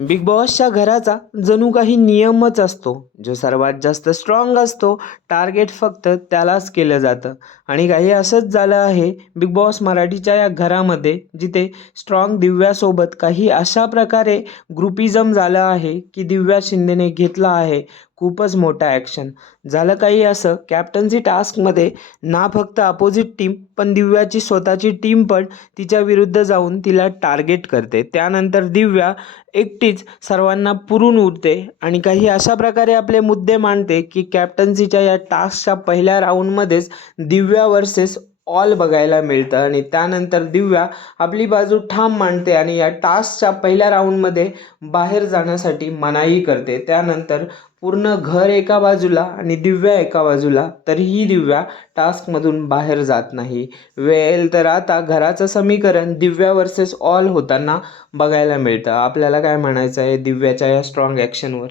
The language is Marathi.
बिग बॉसच्या घराचा जणू काही नियमच असतो. जो सर्वात जास्त स्ट्रॉंग असतो, टार्गेट फक्त त्यालाच केलं जातं. आणि काही असंच झालं आहे बिग बॉस मराठीच्या या घरामध्ये, जिथे स्ट्रॉंग दिव्यासोबत काही अशा प्रकारे ग्रुपिझम झालं आहे की दिव्या शिंदेने घेतला आहे खूपच मोठा ॲक्शन. झालं काही असं कॅप्टन्सी टास्कमध्ये, ना फक्त अपोजिट टीम पण दिव्याची स्वतःची टीम पण तिच्या विरुद्ध जाऊन तिला टार्गेट करते. त्यानंतर दिव्या एकटीच सर्वांना पुरून उरते आणि काही अशा प्रकारे आपले मुद्दे मांडते की कॅप्टन्सीच्या या टास्कच्या पहिल्या राऊंडमध्येच दिव्या वर्सेस ऑल बघायला मिळतं. आणि त्यानंतर दिव्या आपली बाजू ठाम मांडते आणि या टास्कच्या पहिल्या राऊंडमध्ये बाहेर जाण्यासाठी मनाई करते. त्यानंतर पूर्ण घर एका बाजूला आणि दिव्या एका बाजूला, तरीही दिव्या टास्कमधून बाहेर जात नाही. वेळ तर आता घराचं समीकरण दिव्या वर्सेस ऑल होताना बघायला मिळतं. आपल्याला काय म्हणायचं आहे दिव्याच्या या स्ट्रॉंग ॲक्शनवर?